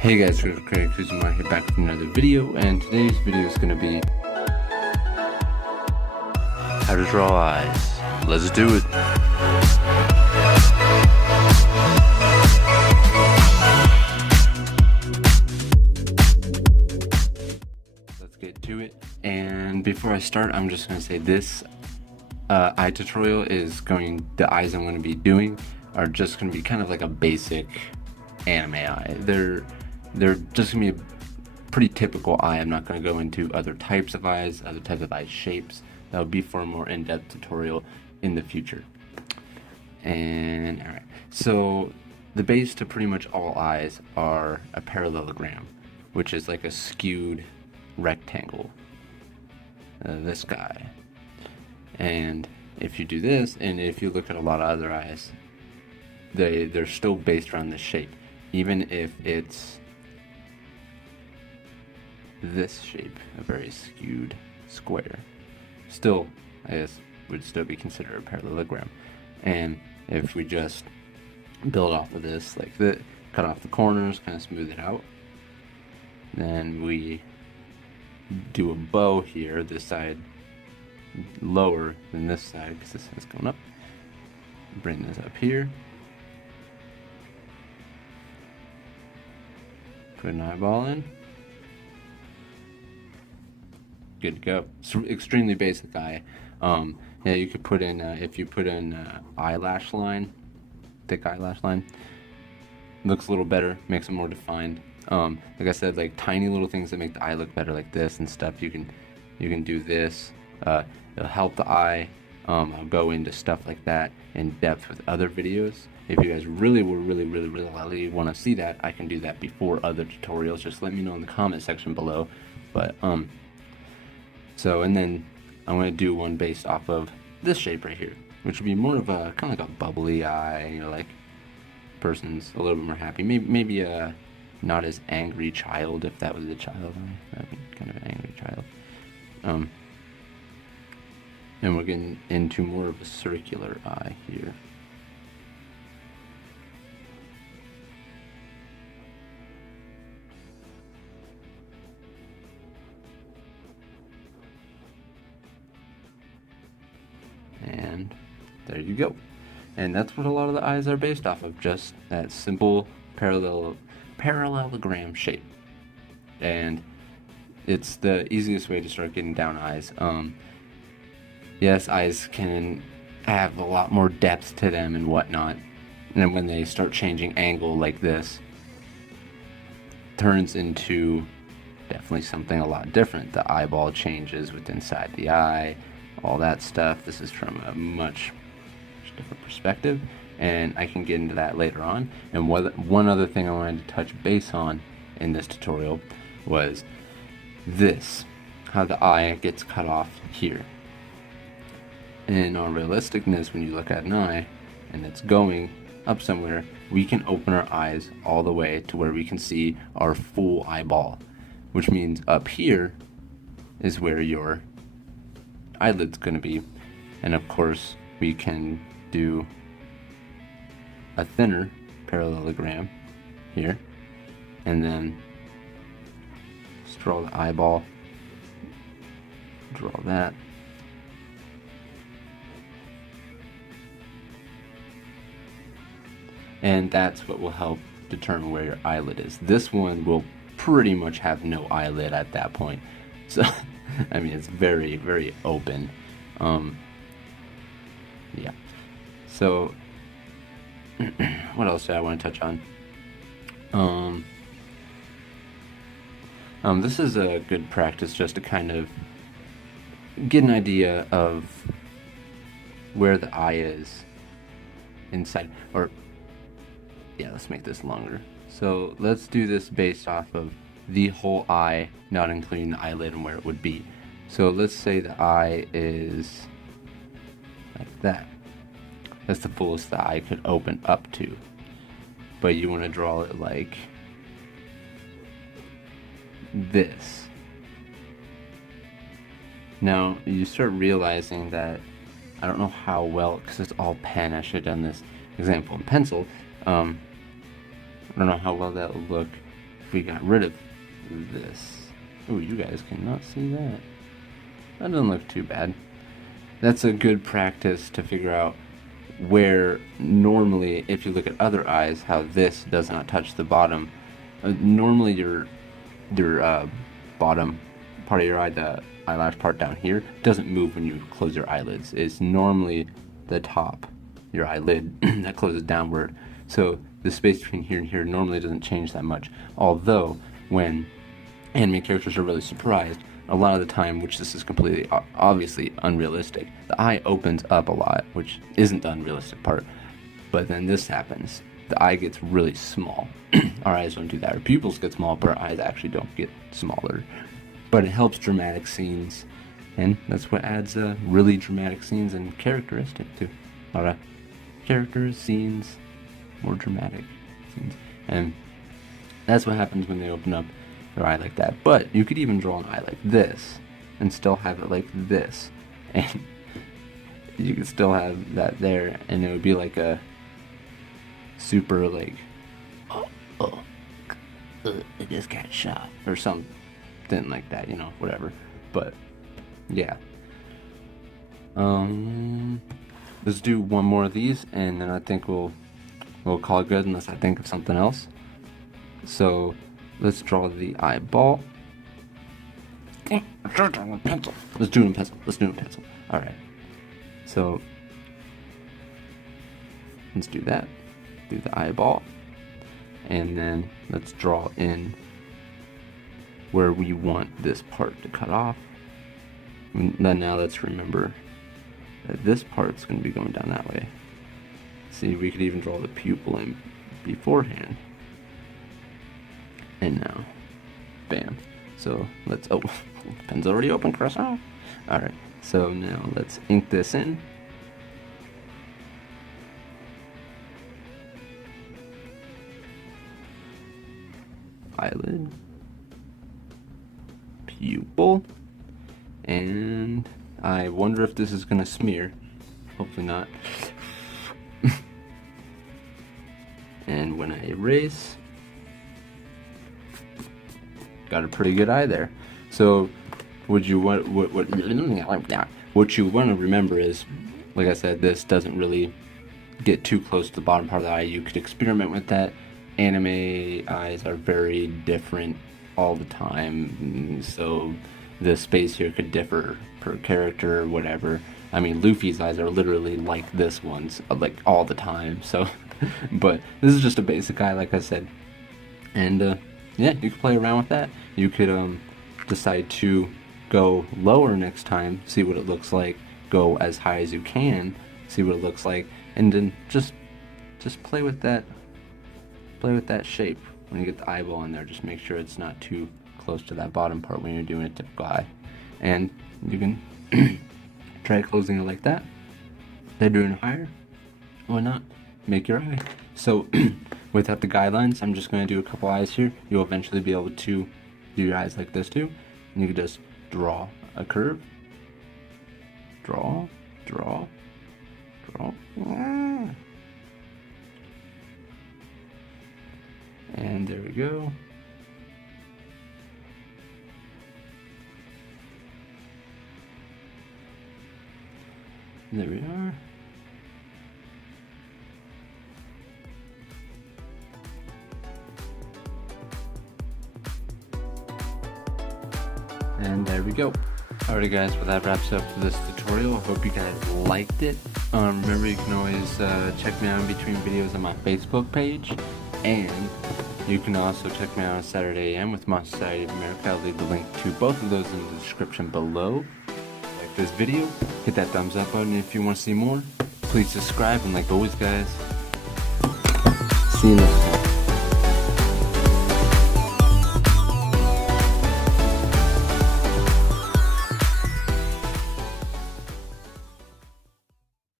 Hey guys, it's Kuzomari here back with another video, and today's video is going to be how to draw eyes. Let's do it. Let's get to it. And before I start, I'm just going to say this eye tutorial is the eyes I'm going to be doing are just going to be kind of like a basic anime eye. They're just gonna be a pretty typical eye. I'm not gonna go into other types of eyes, other types of eye shapes. That would be for a more in-depth tutorial in the future. And alright, so the base to pretty much all eyes are a parallelogram, which is like a skewed rectangle. This guy. And if you do this, and if you look at a lot of other eyes, they're still based around this shape, even if it's this shape, a very skewed square. Still, I guess, would still be considered a parallelogram. And if we just build off of this like that, cut off the corners, kind of smooth it out, then we do a bow here, this side lower than this side because this is going up. Bring this up here. Put an eyeball in. Good to go. It's extremely basic eye. Yeah, you could put in if you put in eyelash line, thick eyelash line, looks a little better, makes it more defined. Like I said, like tiny little things that make the eye look better, like this and stuff. You can do this. It'll help the eye. I'll go into stuff like that in depth with other videos. If you guys really want to see that, I can do that before other tutorials. Just let me know in the comment section below. But so, and then I'm going to do one based off of this shape right here, which would be more of a kind of like a bubbly eye, you know, like person's a little bit more happy. Maybe a not as angry child, if that was a child eye. That'd be kind of an angry child. And we're getting into more of a circular eye here. And there you go. And that's what a lot of the eyes are based off of, just that simple parallelogram shape. And it's the easiest way to start getting down eyes. Yes, eyes can have a lot more depth to them and whatnot. And then when they start changing angle like this, turns into definitely something a lot different. The eyeball changes with inside the eye, all that stuff. This is from a much different perspective, and I can get into that later on. And one other thing I wanted to touch base on in this tutorial was this, how the eye gets cut off here. And in all realisticness, when you look at an eye and it's going up somewhere, we can open our eyes all the way to where we can see our full eyeball, which means up here is where your eyelid's going to be. And of course we can do a thinner parallelogram here, and then just draw the eyeball, draw that, and that's what will help determine where your eyelid is. This one will pretty much have no eyelid at that point, so I mean, it's very open. Yeah. So, what else do I want to touch on? This is a good practice just to kind of get an idea of where the eye is inside. Or, yeah, let's make this longer. So let's do this based off of the whole eye, not including the eyelid and where it would be. So let's say the eye is like that. That's the fullest the eye could open up to. But you want to draw it like this. Now you start realizing that, I don't know how well, because it's all pen, I should have done this example in pencil. I don't know how well that will look we got rid of this. Oh, you guys cannot see that. That doesn't look too bad. That's a good practice to figure out where normally, if you look at other eyes, how this does not touch the bottom. Normally your bottom part of your eye, the eyelash part down here, doesn't move when you close your eyelids. It's normally the top, your eyelid, that closes downward. So the space between here and here normally doesn't change that much. Although, when anime characters are really surprised, a lot of the time, which this is completely obviously unrealistic, the eye opens up a lot, which isn't the unrealistic part. But then this happens. The eye gets really small. Our eyes don't do that. Our pupils get small, but our eyes actually don't get smaller. But it helps dramatic scenes, and that's what adds really dramatic scenes and characteristic to a lot of characters, scenes, more dramatic scenes. And that's what happens when they open up their eye like that. But you could even draw an eye like this and still have it like this, and you could still have that there, and it would be like a super like, I just got shot or something like that, you know, whatever. But yeah, let's do one more of these, and then I think we'll call it good, unless I think of something else. So let's draw the eyeball. Let's do it in pencil. Let's do it in pencil. All right. So let's do that. Do the eyeball, and then let's draw in where we want this part to cut off. And then now let's remember that this part's going to be going down that way. See, we could even draw the pupil in beforehand. And now, bam. So let's, oh, pen's already open, Chris. Oh. Alright, so now let's ink this in. Eyelid, pupil, and I wonder if this is gonna smear. Hopefully not. And when I erase, got a pretty good eye there. So what you want to remember is, like I said, this doesn't really get too close to the bottom part of the eye. You could experiment with that. Anime eyes are very different all the time, so the space here could differ per character or whatever. I mean, Luffy's eyes are literally like this one's, like all the time, so but this is just a basic eye, like I said. And yeah, you could play around with that. You could decide to go lower next time, see what it looks like, go as high as you can, see what it looks like, and then just play with that shape. When you get the eyeball in there, just make sure it's not too close to that bottom part when you're doing a typical eye. And you can try closing it like that. Then doing it higher, why not? Make your eye. So without the guidelines, I'm just going to do a couple eyes here. You'll eventually be able to do your eyes like this too. And you can just draw a curve. Draw. And there we go. There we are. And there we go. Alright guys, well that wraps up for this tutorial. I hope you guys liked it. Remember, you can always check me out in between videos on my Facebook page. And you can also check me out on Saturday AM with Monster Society of America. I'll leave the link to both of those in the description below. Like this video, hit that thumbs up button if you want to see more. Please subscribe, and like always guys, see you next time.